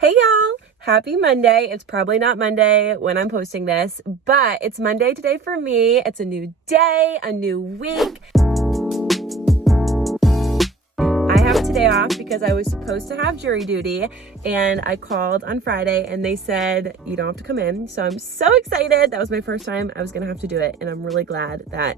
Hey y'all, happy Monday. It's probably not Monday when I'm posting this, but it's Monday today for me. It's a new day, a new week. I have today off because I was supposed to have jury duty, and I called on Friday and they said you don't have to come in. So I'm so excited. That was my first time I was gonna have to do it, and I'm really glad that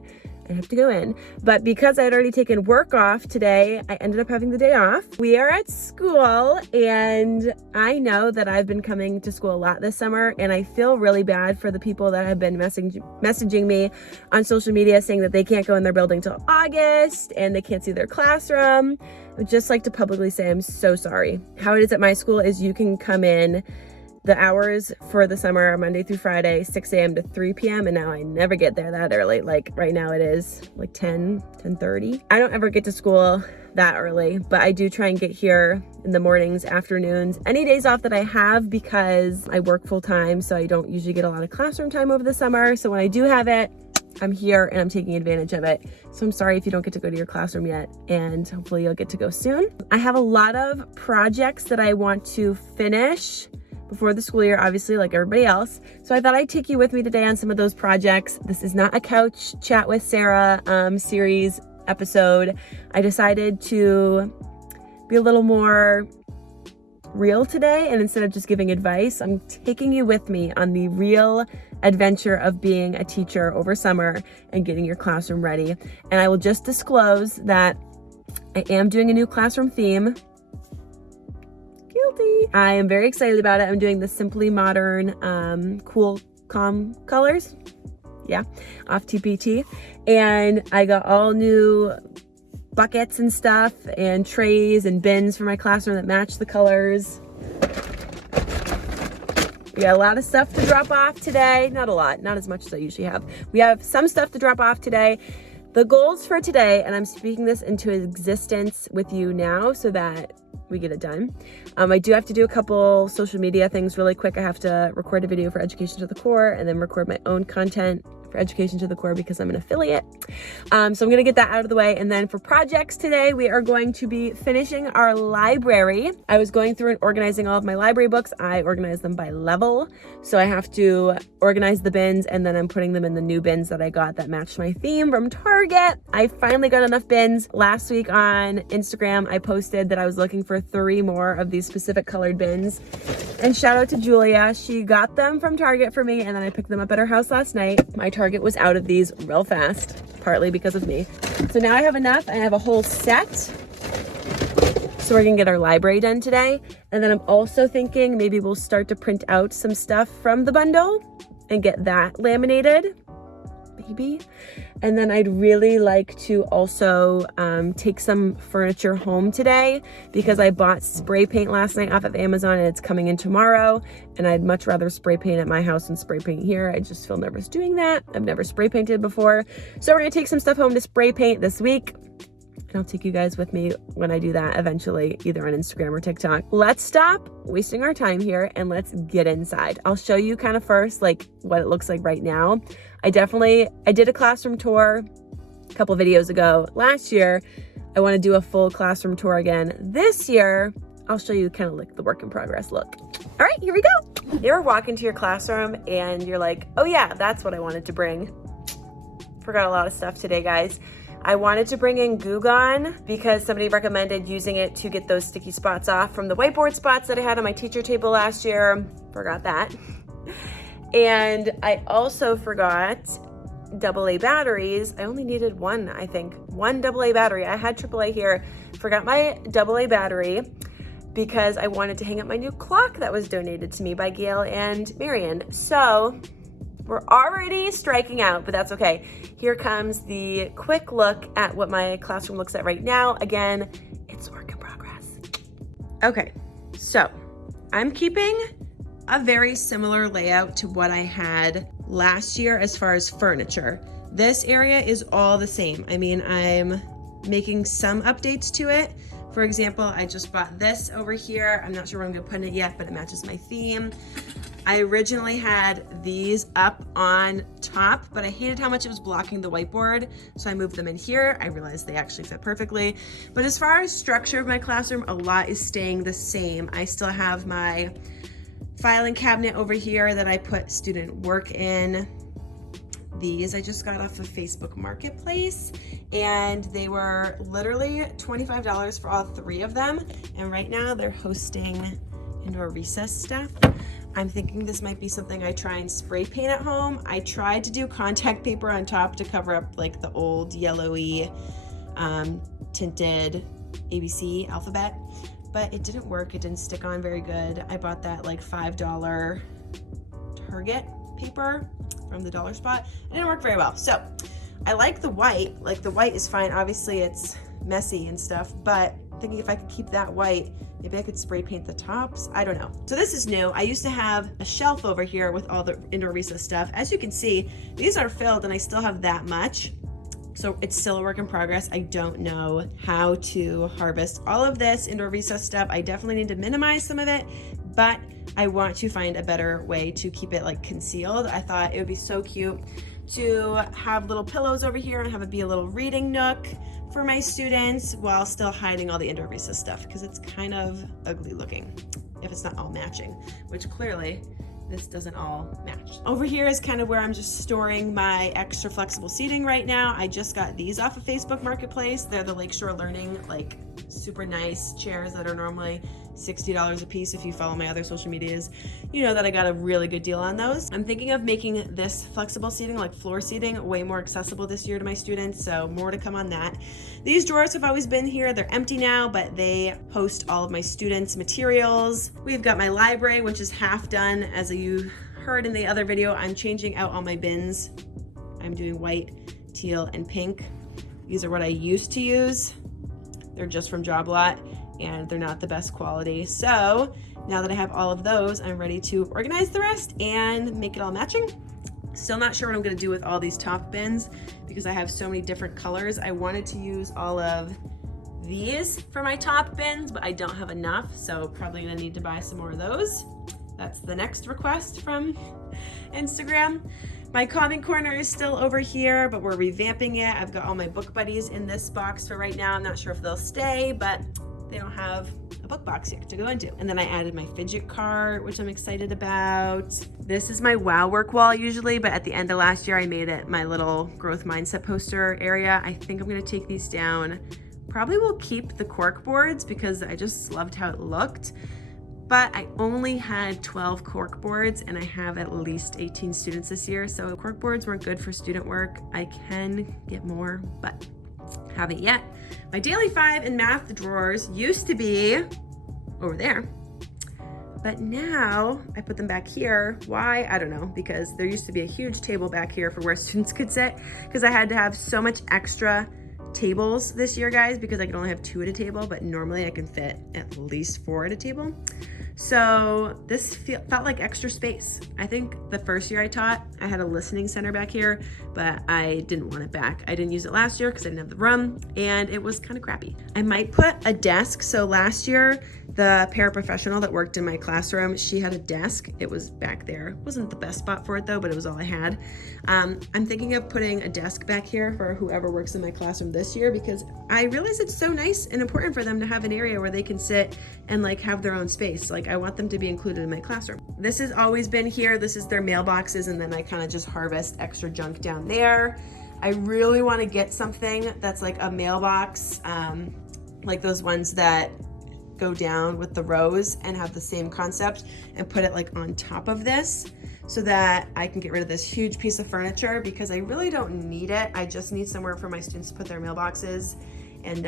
I have to go in. But because I had already taken work off today, I ended up having the day off. We are at school, and I know that I've been coming to school a lot this summer, and I feel really bad for the people that have been messaging me on social media saying that they can't go in their building till August and they can't see their classroom. I would just like to publicly say I'm so sorry. How it is at my school is you can come in. The hours for the summer are Monday through Friday, 6 a.m. to 3 p.m. And now I never get there that early. Like right now it is like 10:30. I don't ever get to school that early, but I do try and get here in the mornings, afternoons, any days off that I have, because I work full time. So I don't usually get a lot of classroom time over the summer. So when I do have it, I'm here and I'm taking advantage of it. So I'm sorry if you don't get to go to your classroom yet, and hopefully you'll get to go soon. I have a lot of projects that I want to finish before the school year, obviously, like everybody else. So I thought I'd take you with me today on some of those projects. This is not a couch chat with Sarah series episode. I decided to be a little more real today, and instead of just giving advice, I'm taking you with me on the real adventure of being a teacher over summer and getting your classroom ready. And I will just disclose that I am doing a new classroom theme. Guilty. I am very excited about it. I'm doing the Simply Modern Cool Calm colors. Yeah, off TPT. And I got all new buckets and stuff and trays and bins for my classroom that match the colors. We got a lot of stuff to drop off today. Not a lot, not as much as I usually have. We have some stuff to drop off today. The goals for today, and I'm speaking this into existence with you now so that we get it done. I do have to do a couple social media things really quick. I have to record a video for Education to the Core and then record my own content for Education to the Core because I'm an affiliate. So I'm gonna get that out of the way. And then for projects today, we are going to be finishing our library. I was going through and organizing all of my library books. I organize them by level. So I have to organize the bins, and then I'm putting them in the new bins that I got that matched my theme from Target. I finally got enough bins. Last week on Instagram, I posted that I was looking for 3 more of these specific colored bins. And shout out to Julia. She got them from Target for me, and then I picked them up at her house last night. My Target was out of these real fast, partly because of me. So now I have enough, and I have a whole set. So we're gonna get our library done today. And then I'm also thinking maybe we'll start to print out some stuff from the bundle and get that laminated, maybe. And then I'd really like to also take some furniture home today, because I bought spray paint last night off of Amazon and it's coming in tomorrow. And I'd much rather spray paint at my house than spray paint here. I just feel nervous doing that. I've never spray painted before. So we're gonna take some stuff home to spray paint this week. And I'll take you guys with me when I do that eventually, either on Instagram or TikTok. Let's stop wasting our time here and let's get inside. I'll show you kind of first like what it looks like right now. I did a classroom tour a couple videos ago last year. I want to do a full classroom tour again this year. I'll show you kind of like the work in progress look. All right, here we go. You're walking to your classroom and you're like, oh yeah, that's what I wanted to bring. Forgot a lot of stuff today, guys. I wanted to bring in Goo Gone because somebody recommended using it to get those sticky spots off from the whiteboard spots that I had on my teacher table last year. Forgot that. And I also forgot AA batteries. I only needed one, I think. One AA battery. I had AAA here. Forgot my AA battery because I wanted to hang up my new clock that was donated to me by Gail and Marion. So we're already striking out, but that's okay. Here comes the quick look at what my classroom looks at right now. Again, it's work in progress. Okay, so I'm keeping a very similar layout to what I had last year as far as furniture. This area is all the same. I mean, I'm making some updates to it. For example, I just bought this over here. I'm not sure where I'm gonna put it yet, but it matches my theme. I originally had these up on top, but I hated how much it was blocking the whiteboard, so I moved them in here. I realized they actually fit perfectly. But as far as structure of my classroom, a lot is staying the same. I still have my filing cabinet over here that I put student work in. These I just got off of Facebook Marketplace, and they were literally $25 for all 3 of them. And right now they're hosting indoor recess stuff. I'm thinking this might be something I try and spray paint at home. I tried to do contact paper on top to cover up like the old yellowy tinted ABC alphabet, but it didn't work. It didn't stick on very good. I bought that like $5 Target paper from the dollar spot. It didn't work very well. So I like the white. Like the white is fine. Obviously it's messy and stuff, but thinking if I could keep that white, maybe I could spray paint the tops. I don't know. So this is new. I used to have a shelf over here with all the indoor recess stuff. As you can see, these are filled and I still have that much. So it's still a work in progress. I don't know how to harvest all of this indoor recess stuff. I definitely need to minimize some of it, but I want to find a better way to keep it like concealed. I thought it would be so cute to have little pillows over here and have it be a little reading nook for my students while still hiding all the indoor recess stuff, because it's kind of ugly looking if it's not all matching, which clearly this doesn't all match. Over here is kind of where I'm just storing my extra flexible seating right now. I just got these off of Facebook Marketplace. They're the Lakeshore Learning, like super nice chairs that are normally $60 a piece. If you follow my other social medias, you know that I got a really good deal on those. I'm thinking of making this flexible seating, like floor seating, way more accessible this year to my students, so more to come on that. These drawers have always been here. They're empty now, but they host all of my students' materials. We've got my library, which is half done. As you heard in the other video, I'm changing out all my bins. I'm doing white, teal, and pink. These are what I used to use. They're just from Job Lot, and they're not the best quality. So now that I have all of those, I'm ready to organize the rest and make it all matching. Still not sure what I'm gonna do with all these top bins because I have so many different colors. I wanted to use all of these for my top bins, but I don't have enough, so probably gonna need to buy some more of those. That's the next request from Instagram. My calming corner is still over here, but we're revamping it. I've got all my book buddies in this box for right now. I'm not sure if they'll stay, but they don't have a book box here to go into. And then I added my fidget cart, which I'm excited about. This is my wow work wall usually, but at the end of last year, I made it my little growth mindset poster area. I think I'm gonna take these down. Probably will keep the cork boards because I just loved how it looked. But I only had 12 cork boards and I have at least 18 students this year. So cork boards weren't good for student work. I can get more, but haven't yet. My daily 5 and math drawers used to be over there, but now I put them back here. Why? I don't know, because there used to be a huge table back here for where students could sit, because I had to have so much extra tables this year, guys, because I could only have 2 at a table, but normally I can fit at least 4 at a table. So this felt like extra space. I think the first year I taught, I had a listening center back here, but I didn't want it back. I didn't use it last year because I didn't have the room and it was kind of crappy. I might put a desk. So last year, the paraprofessional that worked in my classroom, she had a desk. It was back there. It wasn't the best spot for it though, but it was all I had. I'm thinking of putting a desk back here for whoever works in my classroom this year, because I realize it's so nice and important for them to have an area where they can sit and like have their own space. Like I want them to be included in my classroom. This has always been here. This is their mailboxes, and then I kind of just harvest extra junk down there. I really want to get something that's like a mailbox, like those ones that go down with the rows and have the same concept, and put it like on top of this so that I can get rid of this huge piece of furniture, because I really don't need it. I just need somewhere for my students to put their mailboxes. And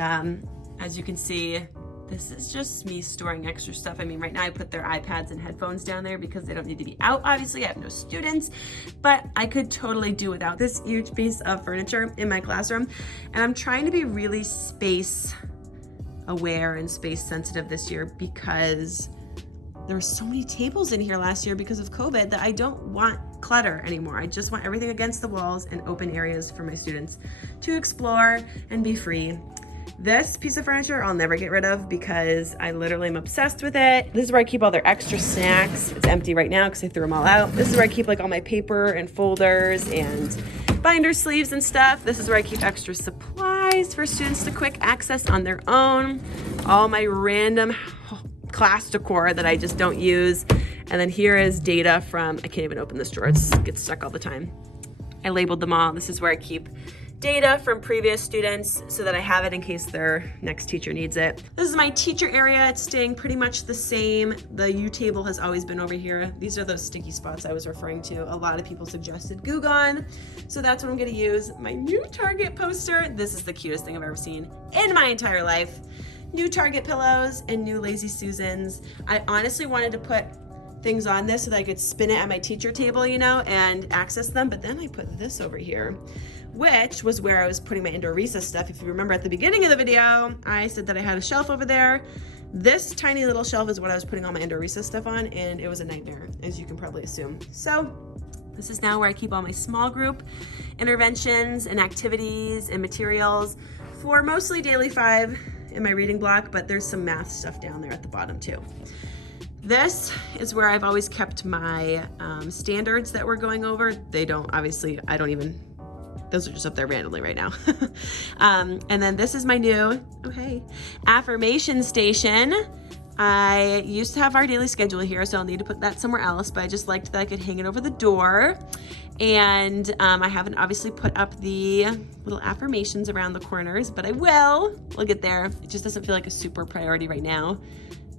as you can see, this is just me storing extra stuff. I mean, right now I put their iPads and headphones down there because they don't need to be out. Obviously, I have no students, but I could totally do without this huge piece of furniture in my classroom. And I'm trying to be really space aware and space sensitive this year, because there were so many tables in here last year because of COVID that I don't want clutter anymore. I just want everything against the walls and open areas for my students to explore and be free. This piece of furniture I'll never get rid of because I literally am obsessed with it. This is where I keep all their extra snacks. It's empty right now because I threw them all out. This is where I keep like all my paper and folders and binder sleeves and stuff. This is where I keep extra supplies for students to quick access on their own. All my random class decor that I just don't use. And then here is data from, I can't even open this drawer, it gets stuck all the time. I labeled them all. This is where I keep data from previous students so that I have it in case their next teacher needs it. This is my teacher area. It's staying pretty much the same. The U table has always been over here. These are those sticky spots I was referring to. A lot of people suggested Goo Gone, so that's what I'm gonna use. My new Target poster. This is the cutest thing I've ever seen in my entire life. New Target pillows and new Lazy Susans. I honestly wanted to put things on this so that I could spin it at my teacher table, you know, and access them, but then I put this over here, which was where I was putting my indoor recess stuff. If you remember at the beginning of the video, I said that I had a shelf over there. This tiny little shelf is what I was putting all my indoor recess stuff on, and it was a nightmare, as you can probably assume. So this is now where I keep all my small group interventions and activities and materials for mostly Daily 5 in my reading block, but there's some math stuff down there at the bottom too. This is where I've always kept my standards that we're going over. They don't, obviously, I don't even, those are just up there randomly right now. And then this is my new, oh hey, affirmation station. I used to have our daily schedule here, so I'll need to put that somewhere else, but I just liked that I could hang it over the door. And I haven't obviously put up the little affirmations around the corners, but I will. We'll get there. It just doesn't feel like a super priority right now,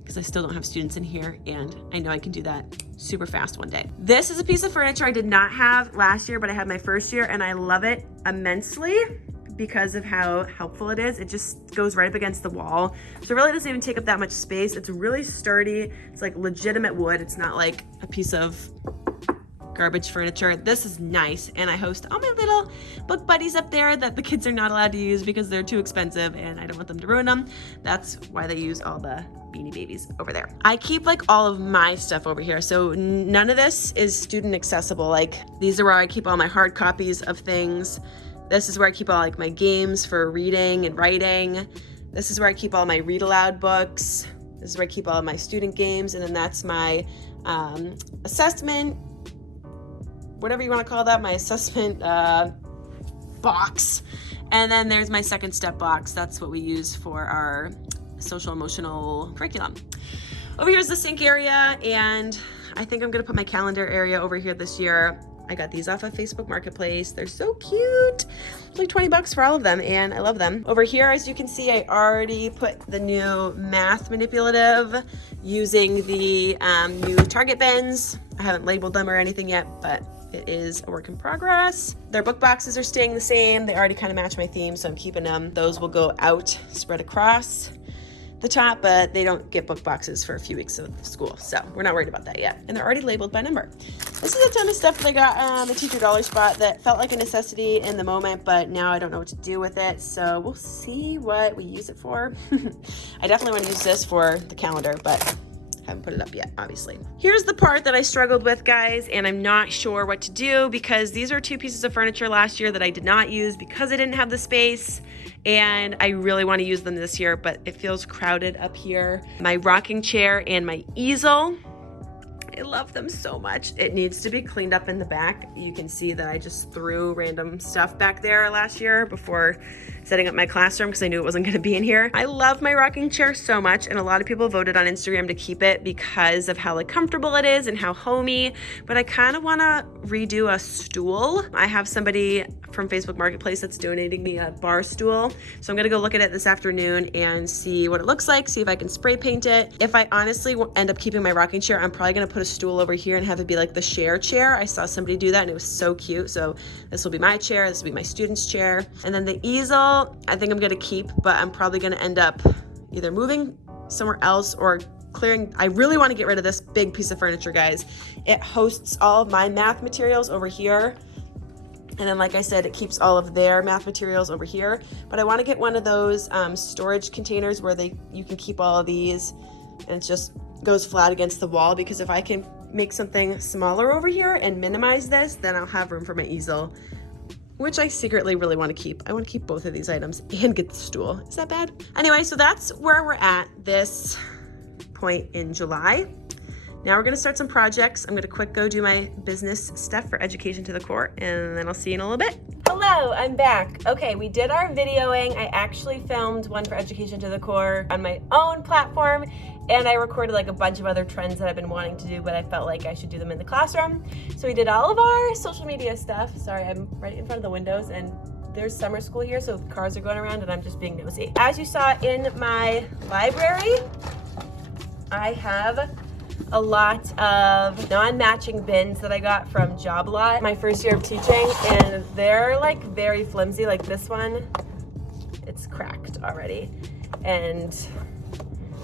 because I still don't have students in here, and I know I can do that super fast one day. This is a piece of furniture I did not have last year, but I had my first year, and I love it immensely because of how helpful it is. It just goes right up against the wall. So it really doesn't even take up that much space. It's really sturdy. It's like legitimate wood. It's not like a piece of garbage furniture. This is nice, and I host all my little book buddies up there that the kids are not allowed to use because they're too expensive and I don't want them to ruin them. That's why they use all the Beanie Babies over there. I keep like all of my stuff over here, so none of this is student accessible. Like these are where I keep all my hard copies of things. This is where I keep all like my games for reading and writing. This is where I keep all my read aloud books. This is where I keep all of my student games, and then that's my assessment, whatever you want to call that, my assessment box. And then there's my second step box. That's what we use for our social emotional curriculum. Over here is the sink area, and I think I'm gonna put my calendar area over here this year. I got these off of Facebook Marketplace. They're so cute. It's like 20 bucks for all of them, and I love them. Over here, as you can see, I already put the new math manipulative using the new Target bins. I haven't labeled them or anything yet, but it is a work in progress. Their book boxes are staying the same. They already kind of match my theme, so I'm keeping them. Those will go out, spread across the top, but they don't get book boxes for a few weeks of school, so we're not worried about that yet. And they're already labeled by number. This is a ton of stuff that I got the Teacher Dollar Spot that felt like a necessity in the moment, but now I don't know what to do with it, so we'll see what we use it for. I definitely want to use this for the calendar, but haven't put it up yet, obviously. Here's the part that I struggled with, guys, and I'm not sure what to do because these are two pieces of furniture last year that I did not use because I didn't have the space, and I really want to use them this year, but it feels crowded up here. My rocking chair and my easel, I love them so much. It needs to be cleaned up in the back. You can see that I just threw random stuff back there last year before setting up my classroom because I knew it wasn't going to be in here. I love my rocking chair so much, and a lot of people voted on Instagram to keep it because of how like comfortable it is and how homey, but I kind of want to redo a stool. I have somebody from Facebook Marketplace that's donating me a bar stool, so I'm gonna go look at it this afternoon and see what it looks like, see if I can spray paint it. If I honestly end up keeping my rocking chair, I'm probably gonna put a stool over here and have it be like the share chair. I saw somebody do that and it was so cute, so this will be my chair, this will be my student's chair. And then the easel, I think I'm gonna keep, but I'm probably gonna end up either moving somewhere else or clearing. I really want to get rid of this big piece of furniture, guys. It hosts all of my math materials over here, and then like I said, it keeps all of their math materials over here, but I want to get one of those storage containers where you can keep all of these and it just goes flat against the wall, because if I can make something smaller over here and minimize this, then I'll have room for my easel which I secretly really want to keep. I want to keep both of these items and get the stool. Is that bad? Anyway, so that's where we're at this point in July. Now we're gonna start some projects. I'm gonna quick go do my business stuff for Education to the Core, and then I'll see you in a little bit. Hello, I'm back. Okay, we did our videoing. I actually filmed one for Education to the Core on my own platform, and I recorded like a bunch of other trends that I've been wanting to do, but I felt like I should do them in the classroom. So we did all of our social media stuff. Sorry, I'm right in front of the windows, and there's summer school here, so cars are going around, and I'm just being nosy. As you saw in my library, I have a lot of non-matching bins that I got from Job Lot my first year of teaching, and they're like very flimsy. Like this one, it's cracked already, and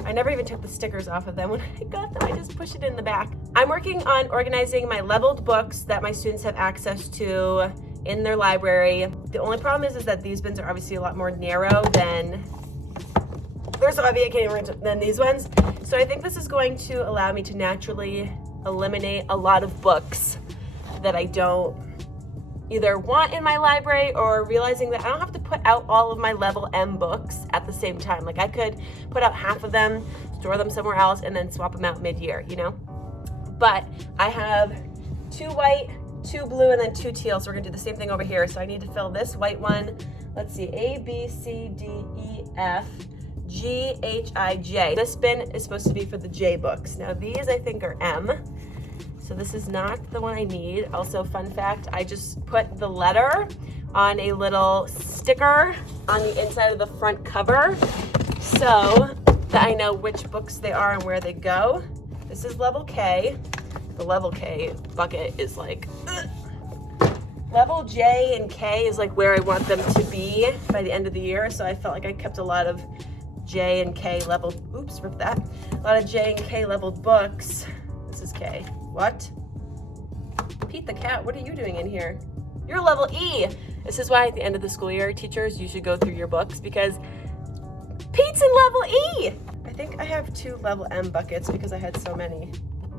I never even took the stickers off of them when I got them. I just pushed it in the back. I'm working on organizing my leveled books that my students have access to in their library. The only problem is that these bins are obviously a lot more narrow than than these ones. So I think this is going to allow me to naturally eliminate a lot of books that I don't either want in my library, or realizing that I don't have to put out all of my level M books at the same time. Like I could put out half of them, store them somewhere else, and then swap them out mid-year, you know? But I have 2 white, 2 blue, and then 2 teal. So we're gonna do the same thing over here. So I need to fill this white one. Let's see, A, B, C, D, E, F, G, H, I, J. This bin is supposed to be for the J books. Now these I think are M. So this is not the one I need. Also, fun fact, I just put the letter on a little sticker on the inside of the front cover so that I know which books they are and where they go. This is level K. The level K bucket is like, ugh. Level J and K is like where I want them to be by the end of the year. So I felt like I kept a lot of J and K leveled, oops, rip that. A lot of J and K leveled books. This is K. What? Pete the cat, what are you doing in here? You're level E. This is why at the end of the school year, teachers, you should go through your books because Pete's in level E. I think I have 2 level M buckets because I had so many.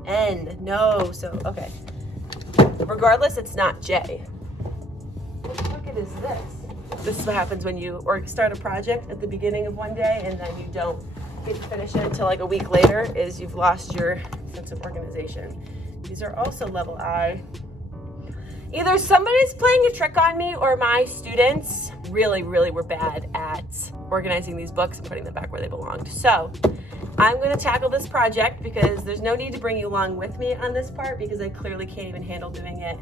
N, no, so, okay. Regardless, it's not J. What bucket is this? This is what happens when you start a project at the beginning of one day and then you don't get to finish it until like a week later, is you've lost your sense of organization. These are also level I. Either somebody's playing a trick on me or my students really were bad at organizing these books and putting them back where they belonged. So I'm going to tackle this project because there's no need to bring you along with me on this part because I clearly can't even handle doing it.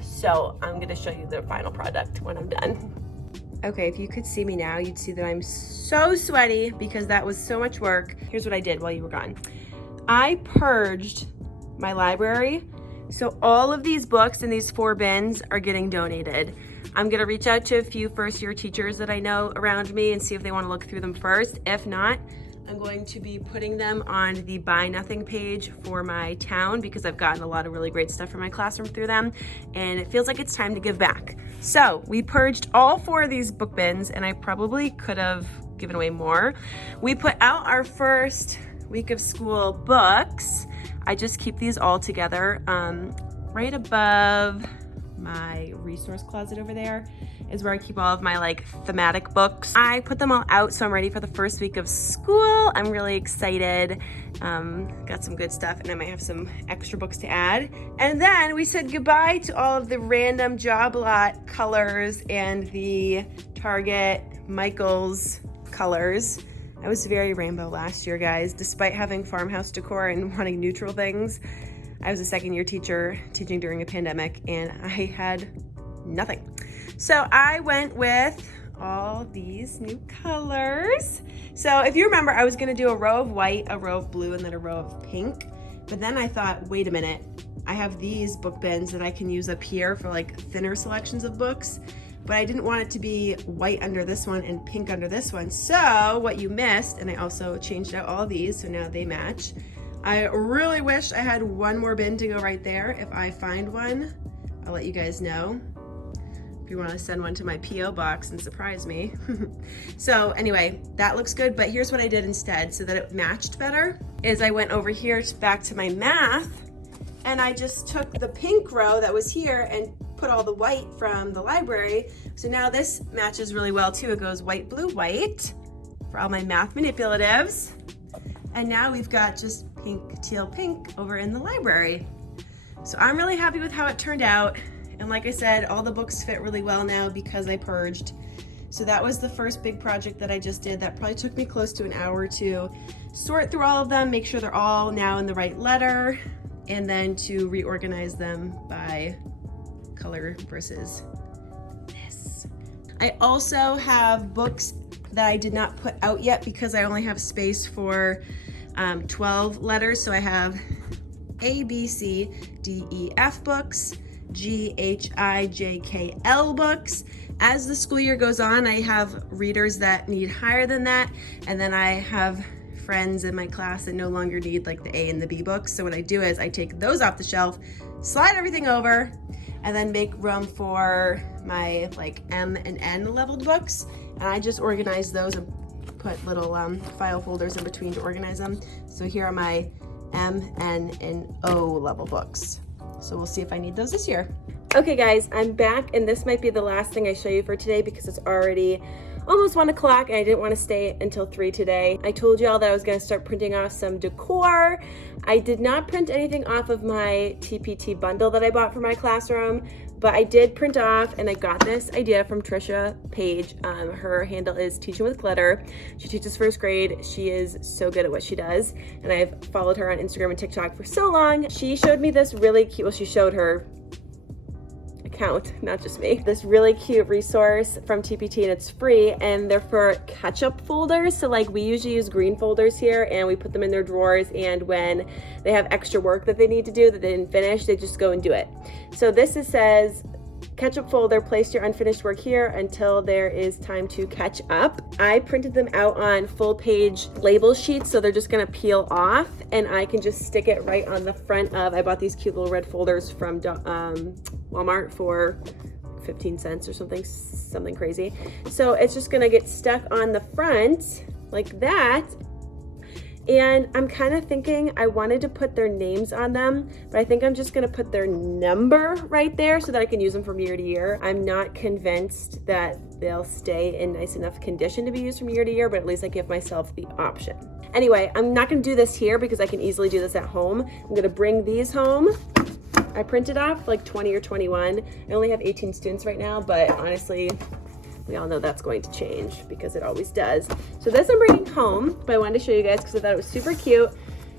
So I'm gonna show you the final product when I'm done. Okay, if you could see me now, you'd see that I'm so sweaty because that was so much work. Here's what I did while you were gone. I purged my library. So all of these books in these 4 bins are getting donated. I'm gonna reach out to a few first-year teachers that I know around me and see if they wanna look through them first. If not, I'm going to be putting them on the Buy Nothing page for my town because I've gotten a lot of really great stuff from my classroom through them, and it feels like it's time to give back. So we purged all 4 of these book bins, and I probably could have given away more. We put out our first week of school books. I just keep these all together. Right above my resource closet over there is where I keep all of my like thematic books. I put them all out, so I'm ready for the first week of school. I'm really excited. Got some good stuff, and I might have some extra books to add. And then we said goodbye to all of the random Job Lot colors and the Target Michaels colors. I was very rainbow last year, guys. Despite having farmhouse decor and wanting neutral things, I was a 2nd-year teacher teaching during a pandemic, and I had nothing. So I went with all these new colors. So if you remember, I was gonna do a row of white, a row of blue, and then a row of pink. But then I thought, wait a minute, I have these book bins that I can use up here for like thinner selections of books, but I didn't want it to be white under this one and pink under this one. So what you missed, and I also changed out all these, so now they match. I really wish I had one more bin to go right there. If I find one, I'll let you guys know. If you want to send one to my P.O. box and surprise me. So anyway, that looks good, but here's what I did instead so that it matched better, is I went over here back to my math, and I just took the pink row that was here and put all the white from the library. So now this matches really well too. It goes white, blue, white for all my math manipulatives. And now we've got just pink, teal, pink over in the library. So I'm really happy with how it turned out. And like I said, all the books fit really well now because I purged. So that was the first big project that I just did. That probably took me close to an hour to sort through all of them, make sure they're all now in the right letter, and then to reorganize them by color versus this. I also have books that I did not put out yet because I only have space for 12 letters. So I have A, B, C, D, E, F books, G, H, I, J, K, L books. As the school year goes on, I have readers that need higher than that, and then I have friends in my class that no longer need like the A and the B books. So what I do is I take those off the shelf, slide everything over, and then make room for my like M and N leveled books. And I just organize those and put little file folders in between to organize them. So here are my M, N, and O level books. So we'll see if I need those this year. Okay guys, I'm back, and this might be the last thing I show you for today because it's already almost 1 o'clock and I didn't want to stay until 3 today. I told y'all that I was going to start printing off some decor. I did not print anything off of my TPT bundle that I bought for my classroom, but I did print off, and I got this idea from Trisha Page. Her handle is Teaching with Glitter. She teaches first grade. She is so good at what she does, and I've followed her on Instagram and TikTok for so long. She showed me this really cute, well, she showed her account, not just me, this really cute resource from TPT, and it's free, and they're for catch-up folders. So like we usually use green folders here, and we put them in their drawers, and when they have extra work that they need to do that they didn't finish, they just go and do it. So this says catch-up folder, place your unfinished work here until there is time to catch up. I printed them out on full page label sheets, so they're just gonna peel off, and I can just stick it right on the front of, I bought these cute little red folders from Walmart for 15 cents or something crazy. So it's just gonna get stuck on the front like that. And I'm kind of thinking I wanted to put their names on them, but I think I'm just gonna put their number right there so that I can use them from year to year. I'm not convinced that they'll stay in nice enough condition to be used from year to year, but at least I give myself the option. Anyway, I'm not gonna do this here because I can easily do this at home. I'm gonna bring these home. I printed off like 20 or 21. I only have 18 students right now, but honestly, we all know that's going to change because it always does. So this I'm bringing home, but I wanted to show you guys because I thought it was super cute.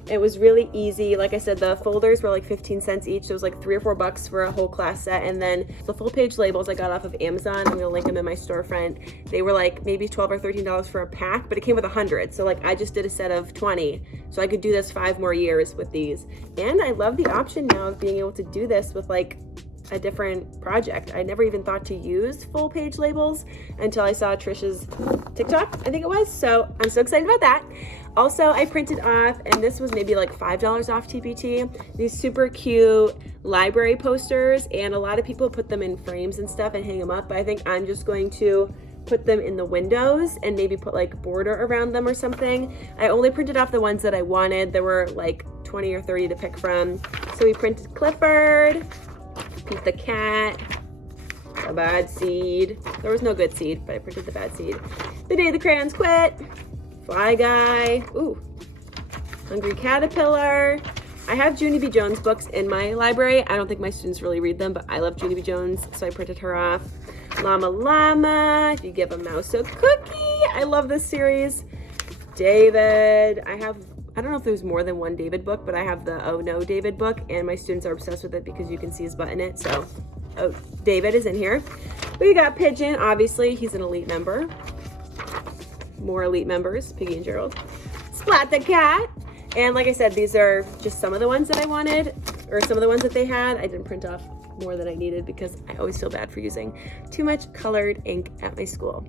It was really easy. Like I said, the folders were like 15 cents each. So it was like $3 or $4 for a whole class set. And then the full page labels I got off of Amazon. I'm gonna link them in my storefront. They were like maybe $12 or $13 for a pack, but it came with 100. So like I just did a set of 20. So I could do this 5 more years with these. And I love the option now of being able to do this with like a different project. I never even thought to use full page labels until I saw Trisha's TikTok, I think it was. So I'm so excited about that. Also, I printed off, and this was maybe like $5 off TPT, these super cute library posters, and a lot of people put them in frames and stuff and hang them up, but I think I'm just going to put them in the windows and maybe put like border around them or something. I only printed off the ones that I wanted. There were like 20 or 30 to pick from. So we printed Clifford, Pete the cat, a bad seed. There was no good seed, but I printed the bad seed. The Day the Crayons Quit, Fly Guy, ooh, Hungry Caterpillar. I have Junie B. Jones books in my library. I don't think my students really read them, but I love Junie B. Jones, so I printed her off. Llama Llama, If You Give a Mouse a Cookie. I love this series. David, I don't know if there's more than one David book, but I have the Oh No David book, and my students are obsessed with it because you can see his butt in it. So, oh, David is in here. We got Pigeon, obviously, he's an elite member. More elite members, Piggy and Gerald. Splat the Cat. And like I said, these are just some of the ones that I wanted, or some of the ones that they had. I didn't print off more than I needed because I always feel bad for using too much colored ink at my school.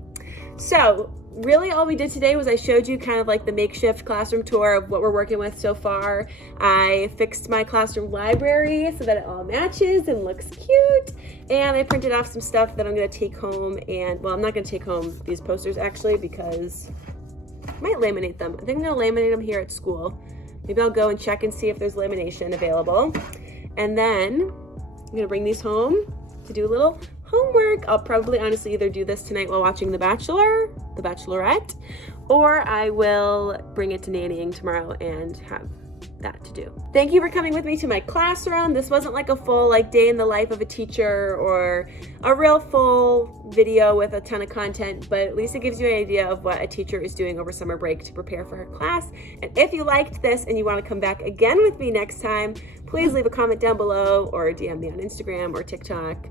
So really all we did today was I showed you kind of like the makeshift classroom tour of what we're working with so far. I fixed my classroom library so that it all matches and looks cute. And I printed off some stuff that I'm gonna take home, and well, I'm not gonna take home these posters actually because I might laminate them. I think I'm gonna laminate them here at school. Maybe I'll go and check and see if there's lamination available. And then I'm gonna bring these home to do a little homework. I'll probably honestly either do this tonight while watching The Bachelor, The Bachelorette, or I will bring it to nannying tomorrow and have that to do. Thank you for coming with me to my classroom. This wasn't like a full day in the life of a teacher or a real full video with a ton of content, but at least it gives you an idea of what a teacher is doing over summer break to prepare for her class. And if you liked this and you want to come back again with me next time, please leave a comment down below or DM me on Instagram or TikTok,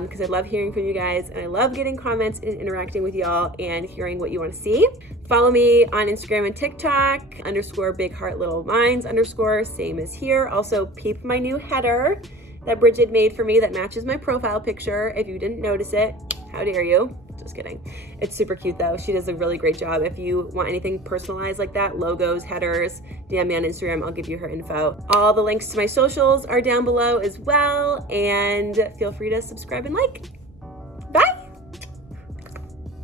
because I love hearing from you guys and I love getting comments and interacting with y'all and hearing what you want to see. Follow me on Instagram and TikTok, _bigheartlittle minds_, same as here. Also, peep my new header that Bridget made for me that matches my profile picture. If you didn't notice it, how dare you? Just kidding. It's super cute though. She does a really great job. If you want anything personalized like that, logos, headers, DM me on Instagram. I'll give you her info. All the links to my socials are down below as well. And feel free to subscribe and like.